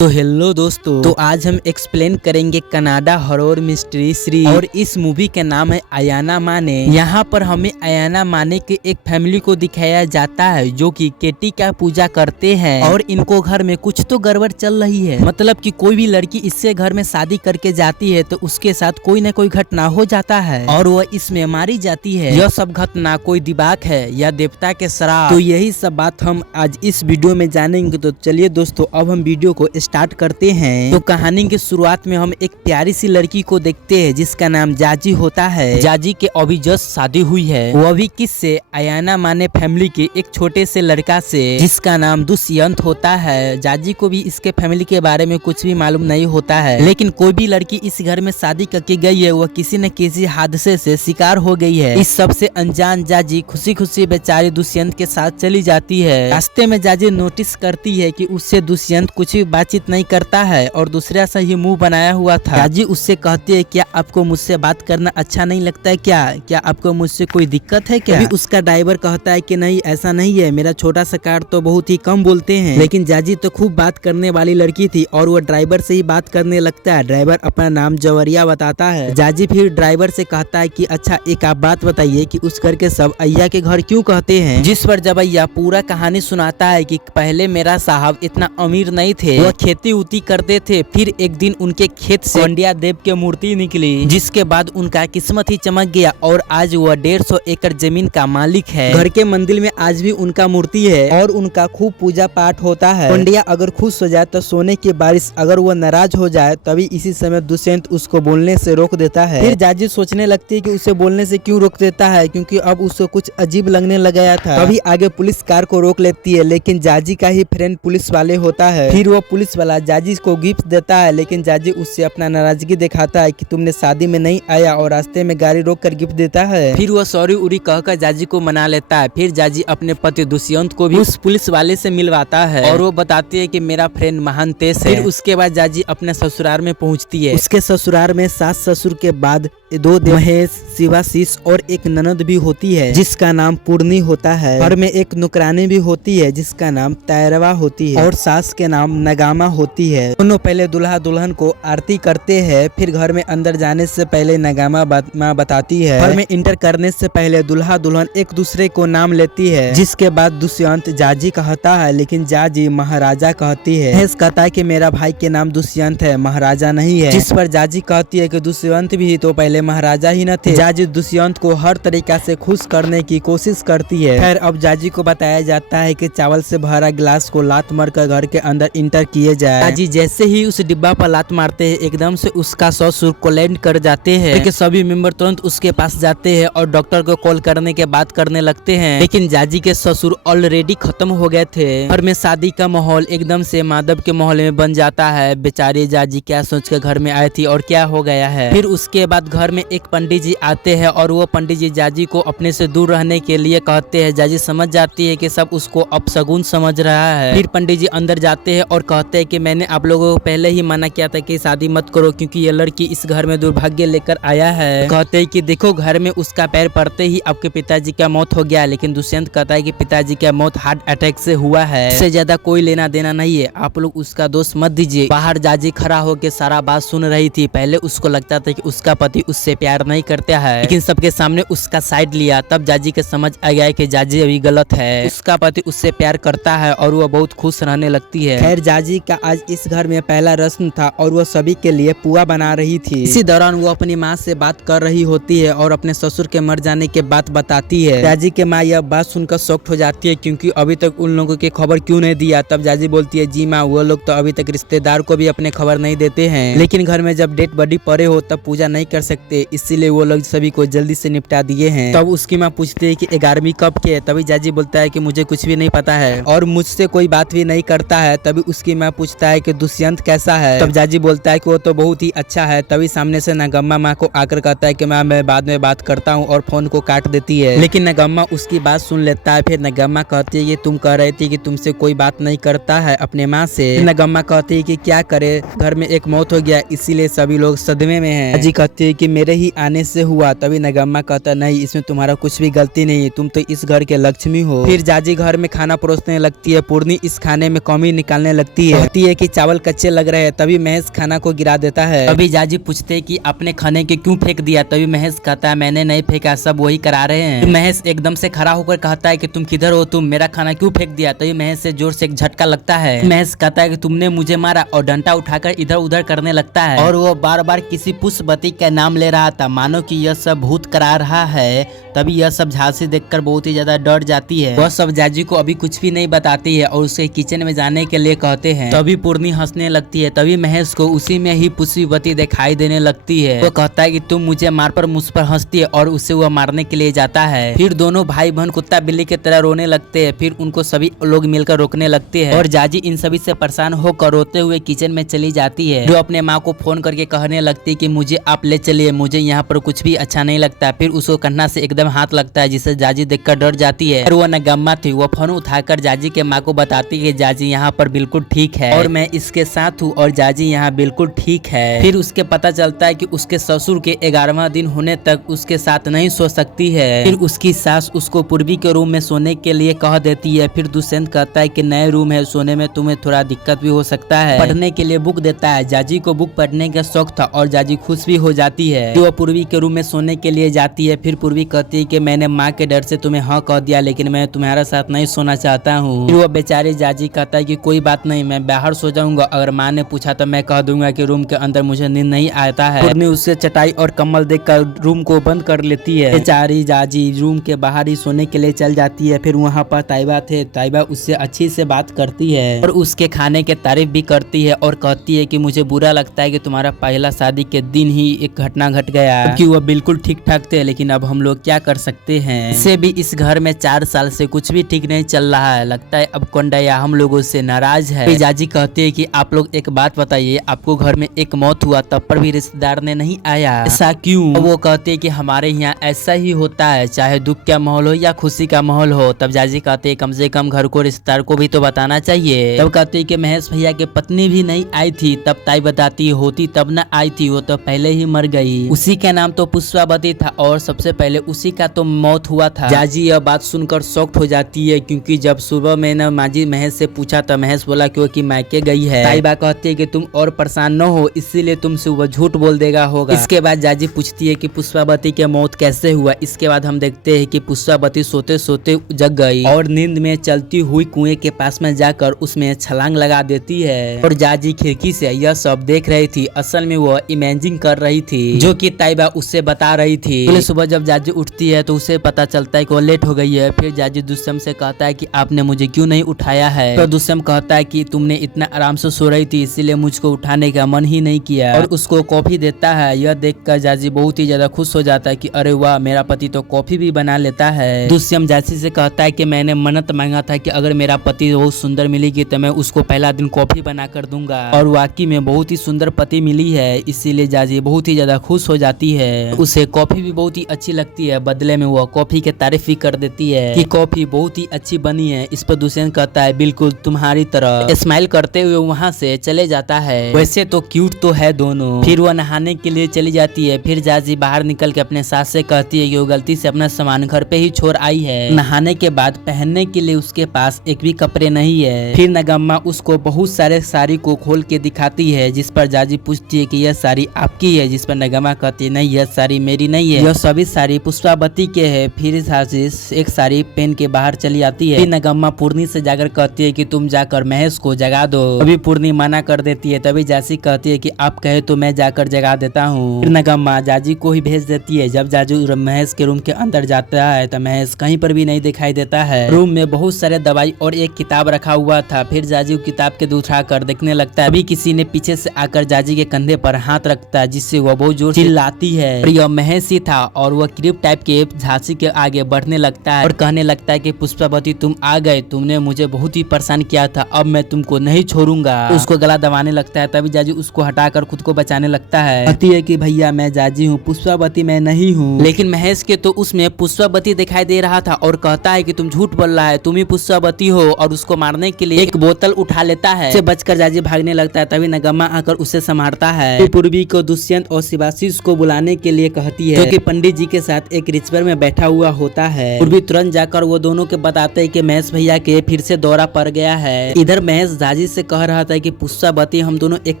तो हेलो दोस्तों, तो आज हम एक्सप्लेन करेंगे कनाडा हॉरर मिस्ट्री सीरीज और इस मूवी का नाम है आयाना माने। यहाँ पर हमें आयाना माने के एक फैमिली को दिखाया जाता है जो कि केटी का पूजा करते हैं और इनको घर में कुछ तो गड़बड़ चल रही है। मतलब कि कोई भी लड़की इससे घर में शादी करके जाती है तो उसके साथ कोई न कोई घटना हो जाता है और वह इसमें मारी जाती है। यह सब घटना कोई दिमाग है या देवता के श्राप, तो यही सब बात हम आज इस वीडियो में जानेंगे। तो चलिए दोस्तों, अब हम वीडियो को स्टार्ट करते हैं। तो कहानी की शुरुआत में हम एक प्यारी सी लड़की को देखते हैं जिसका नाम जाजी होता है। जाजी के अभी जस्ट शादी हुई है, वो भी किससे, आयाना माने फैमिली के एक छोटे से लड़का से जिसका नाम दुष्यंत होता है। जाजी को भी इसके फैमिली के बारे में कुछ भी मालूम नहीं होता है, लेकिन कोई भी लड़की इस घर में शादी करके गई है वह किसी न किसी हादसे से शिकार हो गई है। इस सबसे अनजान जाजी खुशी खुशी बेचारी दुष्यंत के साथ चली जाती है। रास्ते में जाजी नोटिस करती है कि उससे दुष्यंत कुछ भी बातचीत नहीं करता है और दूसरा सा ही मुंह बनाया हुआ था। जाजी उससे कहती है, क्या आपको मुझसे बात करना अच्छा नहीं लगता है क्या आपको मुझसे कोई दिक्कत है क्या? उसका ड्राइवर कहता है कि नहीं ऐसा नहीं है, मेरा छोटा सा कार तो बहुत ही कम बोलते हैं। लेकिन जाजी तो खूब बात करने वाली लड़की थी और वो ड्राइवर से ही बात करने लगता है। ड्राइवर अपना नाम जवरिया बताता है। जाजी फिर ड्राइवर से कहता है कि अच्छा एक आप बात बताइए कि उस घर के सब अय्या के घर क्यों कहते हैं? जिस पर जवैया पूरा कहानी सुनाता है कि पहले मेरा साहब इतना अमीर नहीं थे, वह खेती उती करते थे। फिर एक दिन उनके खेत से पंडिया देव की मूर्ति निकली, जिसके बाद उनका किस्मत ही चमक गया और आज वह 150 एकड़ जमीन का मालिक है। घर के मंदिर में आज भी उनका मूर्ति है और उनका खूब पूजा पाठ होता है। पंडिया अगर खुश हो जाए तो सोने की बारिश, अगर वो नाराज हो जाए तभी इसी समय दुष्यंत उसको बोलने से रोक देता है। फिर जाजी सोचने लगती है कि उसे बोलने से क्यों रोक देता है, क्योंकि अब उसको कुछ अजीब लगने लग गया था। तभी आगे पुलिस कार को रोक लेती है, लेकिन जाजी का ही फ्रेंड पुलिस वाले होता है। फिर वो पुलिस वाला जाजी को गिफ्ट देता है, लेकिन जाजी उससे अपना नाराजगी दिखाता है कि तुमने शादी में नहीं आया और रास्ते में गाड़ी रोक कर गिफ्ट देता है। फिर वो सॉरी उरी कहकर जाजी को मना लेता है। फिर जाजी अपने पति दुष्यंत को भी उस पुलिस वाले से मिलवाता है और वो बताती है कि मेरा फ्रेंड महान तेज है। फिर उसके बाद जाजी अपने ससुराल में पहुंचती है। उसके ससुराल में सास ससुर के बाद 2 महेश, शिवाशीष और एक ननद भी होती है जिसका नाम पूर्णी होता है। घर में एक नुकरानी भी होती है जिसका नाम तैरवा होती है और सास के नाम नगामा होती है। दोनों पहले दुल्हा दुल्हन को आरती करते हैं। फिर घर में अंदर जाने से पहले नगामा माँ बताती है। घर में इंटर करने से पहले दुल्हा दुल्हन एक दूसरे को नाम लेती है, जिसके बाद दुष्यंत जाजी कहता है, लेकिन जाजी महाराजा कहती है। महेश कहता है कि मेरा भाई के नाम दुष्यंत है, महाराजा नहीं है। जिस पर जाजी कहती है कि दुष्यंत भी तो पहले महाराजा ही न थे। जाजी दुष्यंत को हर तरीका से खुश करने की कोशिश करती है। खैर अब जाजी को बताया जाता है कि चावल से भरा गिलास को लात मारकर घर के अंदर इंटर किए जाए। जाजी जैसे ही उस डिब्बा पर लात मारते हैं एकदम से उसका ससुर कोलैंड कर जाते हैं। कि सभी मेंबर तुरंत उसके पास जाते हैं और डॉक्टर को कॉल करने के बात करने लगते हैं। लेकिन जाजी के ससुर ऑलरेडी खत्म हो गए थे। घर में शादी का माहौल एकदम से माधव के माहौल में बन जाता है। बेचारी जाजी क्या सोच कर घर में आई थी और क्या हो गया है। फिर उसके बाद घर में एक पंडित जी आते हैं और वो पंडित जी जाजी को अपने से दूर रहने के लिए कहते हैं। जाजी समझ जाती है कि सब उसको अपशगुन समझ रहा है। फिर पंडित जी अंदर जाते हैं और कहते हैं कि मैंने आप लोगों को पहले ही मना किया था कि शादी मत करो, क्योंकि ये लड़की इस घर में दुर्भाग्य लेकर आया है। कहते हैं कि देखो घर में उसका पैर पड़ते ही आपके पिताजी का मौत हो गया। लेकिन दुष्यंत कहता है कि पिताजी का मौत हार्ट अटैक से हुआ है, इससे ज्यादा कोई लेना देना नहीं है, आप लोग उसका दोष मत दीजिए। बाहर जाजी खड़ा होकर सारा बात सुन रही थी। पहले उसको लगता था कि उसका पति उससे प्यार नहीं करता है, लेकिन सबके सामने उसका साइड लिया तब जाजी के समझ आ गया कि जाजी अभी गलत है। उसका पति उससे प्यार करता है और वह बहुत खुश रहने लगती है। खैर जाजी का आज इस घर में पहला रस्म था और वह सभी के लिए पुआ बना रही थी। इसी दौरान वो अपनी माँ से बात कर रही होती है और अपने ससुर के मर जाने के बात बताती है। जाजी के माँ यह बात सुनकर शॉक्ड हो जाती है, क्योंकि अभी तक उन लोगों की खबर क्यों नहीं दिया। तब जाजी बोलती है, जी माँ वो लोग तो अभी तक रिश्तेदार को भी अपने खबर नहीं देते हैं, लेकिन घर में जब डेड बॉडी पड़े हो तब पूजा नहीं कर सकते, इसीलिए वो लोग सभी को जल्दी से निपटा दिए हैं। तब उसकी माँ पूछती है कि 11वीं कब के है? तभी जाजी बोलता है कि मुझे कुछ भी नहीं पता है और मुझसे कोई बात भी नहीं करता है। तभी उसकी माँ पूछता है कि दुष्यंत कैसा है? तब जाजी बोलता है कि वो तो बहुत ही अच्छा है। तभी सामने से नगम्मा माँ को आकर कहता है कि माँ मैं बाद में बात करता हूँ और फोन को काट देती है। लेकिन नगम्मा उसकी बात सुन लेता है। फिर नगम्मा कहती है कि तुम कह रही थी कि तुमसे कोई बात नहीं करता है अपने माँ से। नगम्मा कहती है कि क्या करे, घर में एक मौत हो गया इसीलिए सभी लोग सदमे में हैं। जाजी कहती है कि मेरे ही आने से हुआ। तभी नगम्मा कहता नहीं, इसमें तुम्हारा कुछ भी गलती नहीं, तुम तो इस घर के लक्ष्मी हो। फिर जाजी घर में खाना परोसने लगती है। पूर्णी इस खाने में कमी निकालने लगती है। कहती है कि चावल कच्चे लग रहे हैं। तभी महेश खाना को गिरा देता है। अभी जाजी पूछते हैं कि आपने खाने के क्यों फेंक दिया। तभी महेश कहता है मैंने नहीं फेंका, सब वही करा रहे हैं। महेश एकदम से खड़ा होकर कहता है कि तुम किधर हो, तुम मेरा खाना क्यों फेंक दिया। तभी महेश से जोर से एक झटका लगता है। महेश कहता है कि तुमने मुझे मारा और डंडा उठाकर इधर उधर करने लगता है और वो बार बार किसी पुष्पवती का नाम ले रहा था, मानो कि यह सब भूत करा रहा है। तभी यह सब झांसी देखकर बहुत ही ज्यादा डर जाती है। वह सब जाजी को अभी कुछ भी नहीं बताती है और उसे किचन में जाने के लिए कहते हैं। तभी पूर्णी हंसने लगती है। तभी महेश को उसी में ही पुष्पवती दिखाई देने लगती है। वो कहता है कि तुम मुझे मार पर मुझ पर हंसती है और उसे वह मारने के लिए जाता है। फिर दोनों भाई बहन कुत्ता बिल्ली की तरह रोने लगते हैं। फिर उनको सभी लोग मिलकर रोकने लगते हैं और जाजी इन सभी से परेशान होकर रोते हुए किचन में चली जाती है। जो अपने माँ को फोन करके कहने लगती है कि मुझे आप ले चलिए, मुझे यहाँ पर कुछ भी अच्छा नहीं लगता। फिर उसको कन्ना से एकदम हाथ लगता है जिसे जाजी देखकर डर जाती है। और वो नगम्मा थी, वो फोन उठाकर जाजी के माँ को बताती है कि जाजी यहाँ पर बिल्कुल ठीक है और मैं इसके साथ हूँ और जाजी यहाँ बिल्कुल ठीक है। फिर उसके पता चलता है कि उसके ससुर के 11वां दिन होने तक उसके साथ नहीं सो सकती है। फिर उसकी सास उसको पूर्वी के रूम में सोने के लिए कह देती है। फिर दुष्यंत कहता है कि नए रूम है, सोने में तुम्हें थोड़ा दिक्कत भी हो सकता है। पढ़ने के लिए बुक देता है। जाजी को बुक पढ़ने का शौक था और जाजी खुश भी हो जाती है। वो पूर्वी के रूम में सोने के लिए जाती है। फिर पूर्वी कहती है कि मैंने माँ के डर से तुम्हें हाँ कह दिया, लेकिन मैं तुम्हारा साथ नहीं सोना चाहता हूँ। फिर वो बेचारी जाजी कहता है कि कोई बात नहीं, मैं बाहर सो जाऊंगा। अगर माँ ने पूछा तो मैं कह दूंगा कि रूम के अंदर मुझे नींद नहीं आता है। पूर्णी उससे चटाई और कम्बल देकर रूम को बंद कर लेती है। बेचारी जाजी रूम के बाहर ही सोने के लिए चल जाती है। फिर वहाँ पर ताइबा थे। ताइबा उससे अच्छी से बात करती है और उसके खाने के तारीफ भी करती है और कहती है कि मुझे बुरा लगता है कि तुम्हारा पहला शादी के दिन ही एक घटना घट गया, क्योंकि वह बिल्कुल ठीक ठाक थे, लेकिन अब हम लोग क्या कर सकते हैं। इससे भी इस घर में 4 साल से कुछ भी ठीक नहीं चल रहा है। लगता है अब कोंडैया हम लोगों से नाराज है। जाजी कहती है कि आप लोग एक बात बताइए, आपको घर में एक मौत हुआ तब पर भी रिश्तेदार ने नहीं आया, ऐसा क्यों। वो कहते है कि हमारे यहाँ ऐसा ही होता है, चाहे दुख का माहौल हो या खुशी का माहौल हो। तब जाजी कहते है कम से कम घर को रिश्तेदार को भी तो बताना चाहिए। तब कहते है कि महेश भैया की पत्नी भी नहीं आई थी। तब ताई बताती होती तब न आई थी, वो तो पहले ही मर गई। उसी का नाम तो पुष्पावती था और सबसे पहले उसी का तो मौत हुआ था। जाजी यह बात सुनकर शॉक्ड हो जाती है, क्योंकि जब सुबह मैंने माजी महेश से पूछा तो महेश बोला क्योंकि मायके गई है। ताईबा कहती है कि तुम और परेशान न हो, इसीलिए तुमसे वो झूठ बोल देगा होगा। इसके बाद जाजी पूछती है कि पुष्पावती की मौत कैसे हुआ। इसके बाद हम देखते हैं कि पुष्पावती सोते सोते जग गई और नींद में चलती हुई कुएं के पास में जाकर उसमें छलांग लगा देती है और जाजी खिड़की से यह सब देख रही थी। असल में वो इमेजिन कर रही थी जो कि ताइबा उससे बता रही थी। अगले सुबह जब जाजी उठती है तो उसे पता चलता है कि वो लेट हो गई है। फिर जाजी दुष्यंत से कहता है कि आपने मुझे क्यों नहीं उठाया है। तो दुष्यंत कहता है कि तुमने इतना आराम से सो रही थी, इसीलिए मुझको उठाने का मन ही नहीं किया और उसको कॉफी देता है। यह देखकर जाजी बहुत ही ज्यादा खुश हो जाता है कि अरे वाह, मेरा पति तो कॉफी भी बना लेता है। दुष्यंत जाजी से कहता है कि मैंने मन्नत मांगा था कि अगर मेरा पति बहुत सुंदर मिलेगी तो मैं उसको पहला दिन कॉफी बना कर दूंगा और वाकई में बहुत ही सुंदर पति मिली है। इसीलिए जाजी बहुत ही ज्यादा खुश हो जाती है। उसे कॉफी भी बहुत ही अच्छी लगती है। बदले में वो कॉफी के तारीफ भी कर देती है कि कॉफी बहुत ही अच्छी बनी है। इस पर दुष्यंत कहता है बिल्कुल तुम्हारी तरह, स्माइल करते हुए वहाँ से चले जाता है। वैसे तो क्यूट तो है दोनों। फिर वो नहाने के लिए चली जाती है। फिर जाजी बाहर निकल के अपने सास से कहती है कि वो गलती से अपना सामान घर पे ही छोड़ आई है। नहाने के बाद पहनने के लिए उसके पास एक भी कपड़े नहीं है। फिर नगम्मा उसको बहुत सारे साड़ी को खोल के दिखाती है, जिस पर जाजी पूछती है कि यह साड़ी आपकी है। जिस पर नगम्मा कहती है नहीं, यह साड़ी मेरी नहीं है, यह सभी साड़ी पुष्पावती के है। फिर जाजी एक साड़ी पहन के बाहर चली आती है। फिर नगम्मा पूर्णी से जाकर कहती है कि तुम जाकर महेश को जगा दो। अभी पूर्णी मना कर देती है। तभी जाजी कहती है कि आप कहे तो मैं जाकर जगा देता हूँ। फिर नगम्मा जाजी को ही भेज देती है। जब जाजू महेश के रूम के अंदर जाता है तो महेश कहीं पर भी नहीं दिखाई देता है। रूम में बहुत सारे दवाई और एक किताब रखा हुआ था। फिर जाजी किताब के उठा कर देखने लगता है। अभी किसी ने पीछे से आकर जाजी के कंधे पर हाथ रखता है, जिससे वह बहुत जोर से चिल्लाती है। यह महेश ही था और वह क्रीप टाइप के झांसी के आगे बढ़ने लगता है और कहने लगता है कि पुष्पावती तुम आ गए, तुमने मुझे बहुत ही परेशान किया था, अब मैं तुमको नहीं छोड़ूंगा। उसको गला दबाने लगता है। तभी जाजी उसको हटाकर खुद को बचाने लगता है। कहती है कि भैया मैं जाजी हूँ, पुष्पावती मैं नहीं हूँ। लेकिन महेश के तो उसमें पुष्पावती दिखाई दे रहा था और कहता है कि तुम झूठ बोल रहा है, तुम ही पुष्पावती हो, और उसको मारने के लिए एक बोतल उठा लेता है। उससे बचकर जाजी भागने लगता है। तभी नगम्मा आकर उसे संभालता है। तो पूर्वी को दुष्यंत और शिवाशीष को बुलाने के लिए कहती है, जो कि पंडित जी के साथ एक रिचुअल में बैठा हुआ होता है। पूर्वी तुरंत जाकर वो दोनों के बताते हैं कि महेश भैया के फिर से दौरा पड़ गया है। इधर महेश जाजी जाजी से कह रहा था कि पुष्पावती हम दोनों एक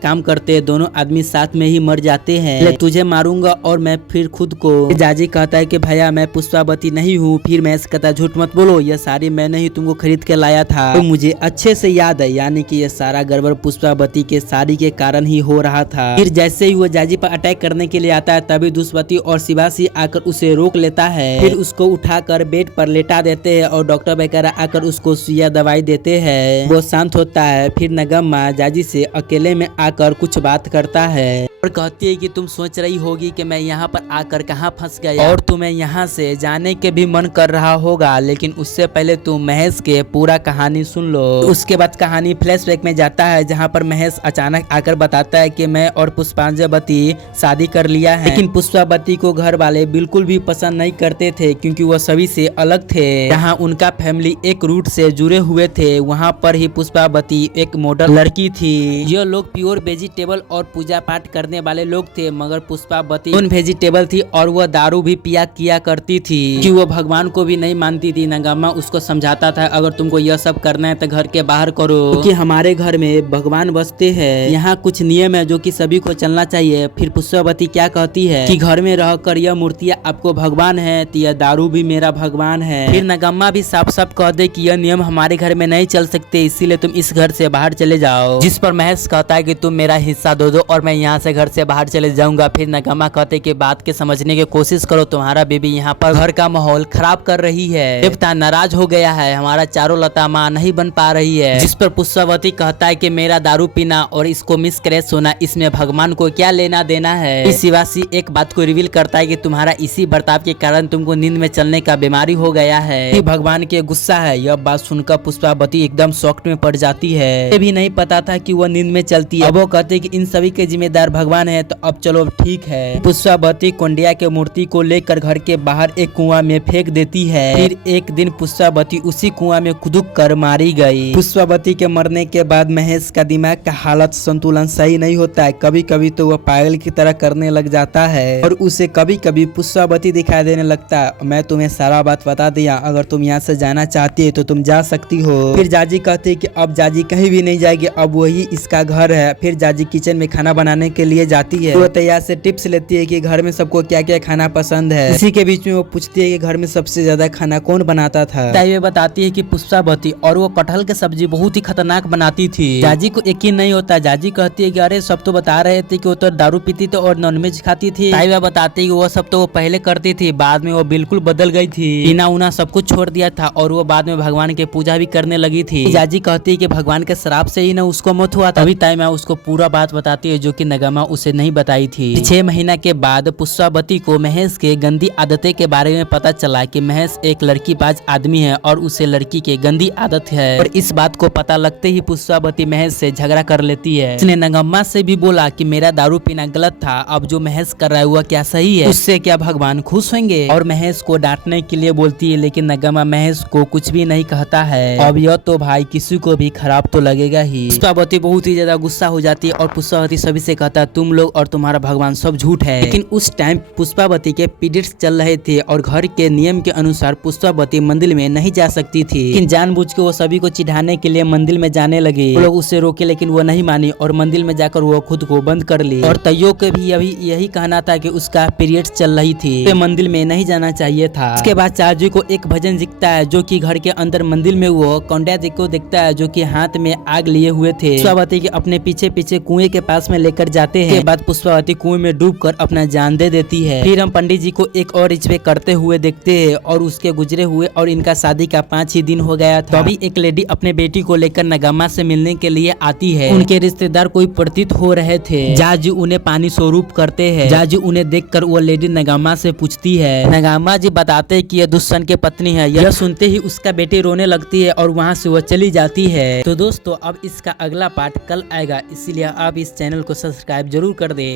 काम करते हैं, दोनों आदमी साथ में ही मर जाते हैं, तुझे मारूंगा और मैं फिर खुद को। जाजी कहता है कि भैया मैं पुष्पावती नहीं हूँ। फिर महेश कहता झूठ मत बोलो, यह साड़ी मैंने ही तुमको खरीद के लाया था, तो मुझे अच्छे से याद है, यानी कि यह सारा गड़बड़ पुष्पावती के साड़ी के कारण ही हो रहा था। फिर जैसे ही वो जाजी पर अटैक करने के लिए आता है तभी दुष्पति और शिवासी आकर उसे रोक लेता है। फिर उसको उठाकर बेड पर लेटा देते हैं और डॉक्टर वगैरह आकर उसको सुइया दवाई देते हैं। वो शांत होता है। फिर नगम्मा जाजी से अकेले में आकर कुछ बात करता है और कहती है कि तुम सोच रही होगी कि मैं यहाँ पर आकर कहाँ फंस गया और तुम्हें यहाँ से जाने के भी मन कर रहा होगा, लेकिन उससे पहले तुम महेश के पूरा कहानी सुन लो। उसके बाद कहानी फ्लैशबैक में जाता है जहाँ पर महेश अचानक आकर बताता है कि मैं और पुष्पांजलि शादी कर लिया है, लेकिन पुष्पावती को घर वाले बिल्कुल भी पसंद नहीं करते थे क्योंकि वो सभी से अलग थे। जहाँ उनका फैमिली एक रूट से जुड़े हुए थे वहाँ पर ही पुष्पावती एक मॉडल लड़की थी। ये लोग प्योर वेजिटेबल और पूजा पाठ करने वाले लोग थे, मगर पुष्पावती नॉन वेजिटेबल थी और वह दारू भी पिया किया करती थी कि वो भगवान को भी नहीं मानती थी। नगम्मा उसको समझाता था अगर तुमको यह सब करना है तो घर के बाहर करो, क्योंकि हमारे घर में भगवान बसते हैं, यहाँ कुछ नियम है जो कि सभी को चलना चाहिए। फिर पुष्पावती क्या कहती है कि घर में रहकर यह मूर्तियाँ आपको भगवान है तो यह दारू भी मेरा भगवान है। फिर नगम्मा भी साफ साफ कह दे कि यह नियम हमारे घर में नहीं चल सकते, इसीलिए तुम इस घर से बाहर चले जाओ। जिस पर महेश कहता है कि तुम मेरा हिस्सा दो और मैं यहाँ से घर से बाहर चले जाऊंगा। फिर नगम्मा कहते कि बात के समझने की कोशिश करो, तुम्हारा बेबी यहाँ पर घर का माहौल खराब कर रही है, देवता नाराज हो गया है, हमारा चारों लता माँ नहीं बन पा रही है। जिस पर पुष्पावती कहता है कि मेरा दारू पीना और इसको मिस क्रैश होना इसमें भगवान को क्या लेना देना है। शिवासी एक बात को रिवील करता है कि तुम्हारा इसी बर्ताव के कारण तुमको नींद में चलने का बीमारी हो गया है, भगवान के गुस्सा है। यह बात सुनकर पुष्पावती एकदम शॉक में पड़ जाती है, ये भी नहीं पता था कि वह नींद में चलती है। अब वो कहते कि इन सभी के जिम्मेदार भगवान है, तो अब चलो ठीक है। पुष्पावती कोंडिया के मूर्ति को लेकर घर के बाहर एक कुआं में फेंक देती है। फिर एक दिन पुष्पावती उसी कुआं में कूद कर मारी गई। पुष्पावती के मरने के बाद महेश का दिमाग का हालत संतुलन सही नहीं होता है, कभी कभी तो वह पागल की तरह करने लग जाता है और उसे कभी कभी पुष्पावती दिखाई देने लगता है। मैं तुम्हें सारा बात बता दिया, अगर तुम यहाँ से जाना चाहती है तो तुम जा सकती हो। फिर जाजी कहती है कि अब जाजी कहीं भी नहीं जाएगी, अब वही इसका घर है। फिर जाजी किचन में खाना बनाने के लिए जाती है। वो तैयार से टिप्स लेती है कि घर में सबको क्या क्या खाना पसंद है। इसी के बीच में वो पूछती है कि घर में सबसे ज्यादा खाना कौन बनाता था। ताई बताती है कि पुष्पावती, और वो कटहल की सब्जी बहुत ही खतरनाक बनाती थी। जाजी को यकीन नहीं होता। जाजी कहती है कि अरे सब तो बता रहे थे कि वो तो दारू पीती थी और नॉनवेज खाती थी। ताई बताती है कि वो सब तो वो पहले करती थी, बाद में वो बिल्कुल बदल गई थी, पीना उना सब कुछ छोड़ दिया था और वो बाद में भगवान की पूजा भी करने लगी थी। जाजी कहती है कि भगवान के श्राप से ही ना उसको मौत हुआ था। अभी ताई उसको पूरा बात बताती है जो कि नगम्मा उसे नहीं बताई थी। 6 महीना के बाद पुष्पावती को महेश के गंदी आदतें के बारे में पता चला कि महेश एक लड़कीबाज आदमी है और उसे लड़की के गंदी आदत है। और इस बात को पता लगते ही पुष्पावती महेश से झगड़ा कर लेती है। उसने नगम्मा से भी बोला कि मेरा दारू पीना गलत था, अब जो महेश कर रहा है वह क्या सही है, उससे क्या भगवान खुश होंगे। और महेश को डांटने के लिए बोलती है, लेकिन नगम्मा महेश को कुछ भी नहीं कहता है। अब यह तो भाई किसी को भी खराब तो लगेगा ही। पुष्पावती बहुत ही ज्यादा गुस्सा हो जाती है और पुष्पावती सभी से कहता है तुम लोग और तुम्हारा भगवान सब झूठ है। लेकिन उस टाइम पुष्पावती के पीरियड्स चल रहे थे और घर के नियम के अनुसार पुष्पावती मंदिर में नहीं जा सकती थी, लेकिन जानबूझ के वो सभी को चिढ़ाने के लिए मंदिर में जाने लगे। वो लोग उससे रोके लेकिन वो नहीं मानी और मंदिर में जाकर वो खुद को बंद कर ली। और तैयो के भी अभी यही कहना था कि उसका पीरियड्स चल रही थी, तो मंदिर में नहीं जाना चाहिए था। उसके बाद चार्जी को एक भजन दिखता है जो कि घर के अंदर मंदिर में वो कौंडिया जी को दिखता है जो कि हाथ में आग लिए हुए थे। पुष्पावती के अपने पीछे पीछे कुएं के पास में लेकर जाते हैं। के बाद पुष्पावती कुएं में डूबकर अपना जान दे देती है। फिर हम पंडित जी को एक और रिचुअल करते हुए देखते हैं और उसके गुजरे हुए और इनका शादी का 5 ही दिन हो गया था। तभी एक लेडी अपने बेटी को लेकर नगम्मा से मिलने के लिए आती है। उनके रिश्तेदार कोई प्रतीत हो रहे थे। जाजी उन्हें पानी स्वरूप करते हैं। जाजी उन्हें देखकर वो लेडी नगम्मा से पूछती है। नगम्मा जी बताते हैं कि यह दुष्यंत की पत्नी है। यह सुनते ही उसका बेटी रोने लगती है और वहाँ से वो चली जाती है। तो दोस्तों अब इसका अगला पार्ट कल आएगा, इसीलिए आप इस चैनल को सब्सक्राइब जरूर कर दे।